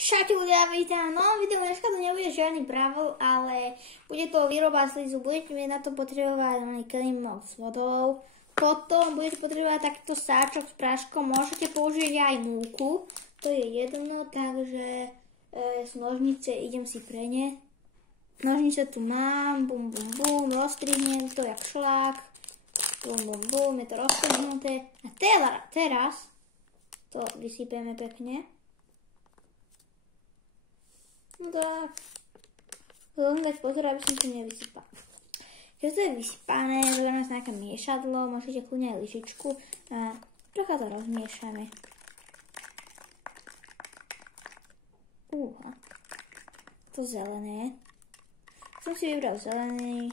Čaute ľudia, vítam. No, video dneska to nebude žiadny pravel, ale bude to výroba slizu. Budete mi na to potrebovať klímok s vodou. Potom budete potrebovať takýto sáčok s práškom. Môžete použiť aj múku. To je jedno, takže sú nožnice, idem si pre ne. Nožnice tu mám, bum bum bum, rozstrihnem to jak šlák. Bum bum bum, je to roztrhnuté. A teraz to vysypeme pekne. No tak, dať pozor, aby som to nevysypal. Keď to je vysypané, zoberme sa nejaké miešadlo, môžete kľudne aj lyžičku a trocha to rozmiešame. To zelené. Som si vybral zelený.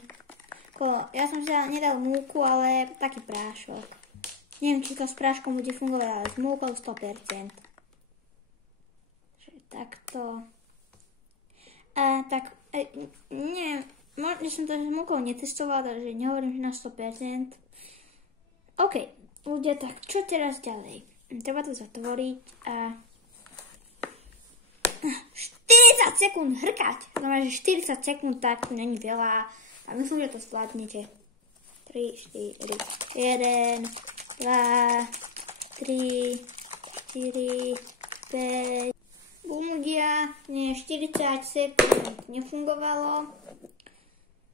Ja som si nedal múku, ale taký prášok. Neviem, či to s práškom bude fungovať, ale s múkou 100%. Čiže takto. Neviem, možno som to s múkou netestovala, takže nehovorím, že na 100%. OK, ľudia, tak čo teraz ďalej? Treba to zatvoriť a 40 sekúnd hrkať. Znamená, že 40 sekúnd tak není veľa a myslím, že to zvládnete. 3, 4, 1, 2, 3, 4, 5. Ľudia, 40 sekúnd nefungovalo.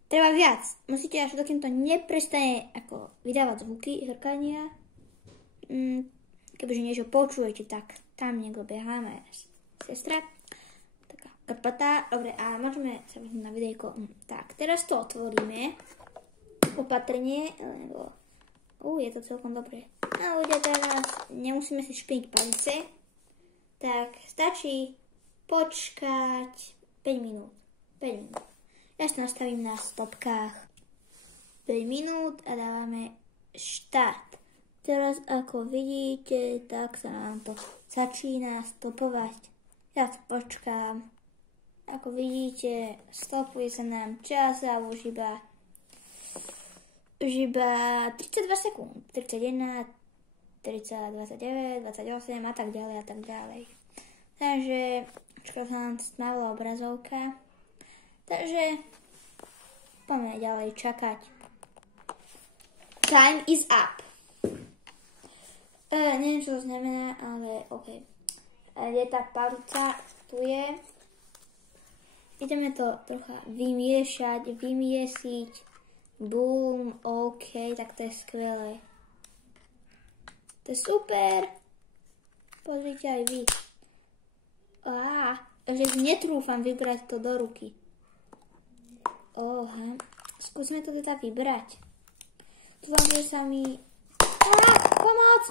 Treba viac. Musíte až dokým to neprestane ako vydávať zvuky hrkania. Kebyže niečo počujete, tak tam niekto behá, moja sestra. Taká krpatá. Dobre, a môžeme sa vyhnúť na videjko. Tak, teraz to otvoríme. Opatrne. Je to celkom dobré. No ľudia, teraz nemusíme si špiniť palice. Tak stačí počkať 5 minút. Ja si nastavím na stopkách 5 minút a dávame štart. Teraz ako vidíte, tak sa nám to začína stopovať. Ja to počkám. Ako vidíte, stopuje sa nám čas a už iba 32 sekúnd. 31, 30, 29, 28 a tak ďalej. Takže sa nám stmavila obrazovka. Takže poďme ďalej čakať. Time is up. Neviem, čo to znamená, ale OK. Je tá palica, tu je. Ideme to trocha vymiesiť. Boom, OK, tak to je skvelé. To je super. Pozrite aj vy. Takže netrúfam vybrať to do ruky. Skúsme to teda vybrať. Dúfam, že sa mi... Pomoc!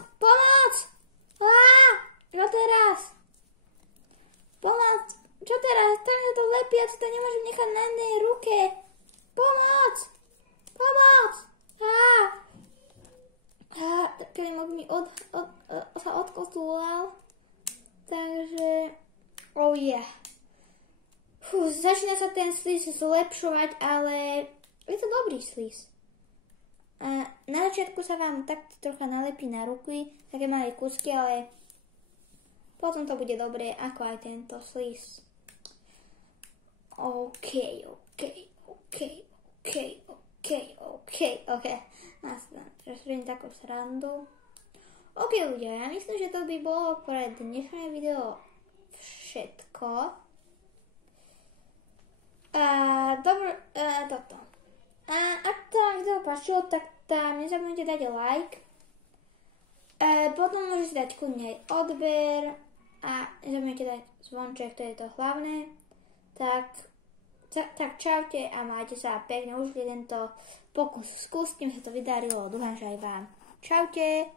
Čo teraz? Pomoc! Čo teraz? Tam je to lepí, ja si to nemôžem nechať na jednej ruke. Pomoc! Kelimok mi sa odkostúval. Takže... Oh yeah. Začína sa ten sliz zlepšovať, ale je to dobrý sliz. Na začiatku sa vám takto trocha nalepí na ruky, také malé kúsky, ale potom to bude dobré, ako aj tento sliz. OK. Teraz robím takú srandu. OK ľudia, ja myslím, že to by bolo pre dnešné video všetko. Toto. Ak to vám video páčilo, tak tam nezabudnite dať like. Potom môžete dať kľudne aj odber a nezabudnite dať zvonček, to je to hlavné. Tak čaute a majte sa pekne, užili tento pokus. Skúste, mi sa to vydarilo, dúfam, že aj vám. Čaute.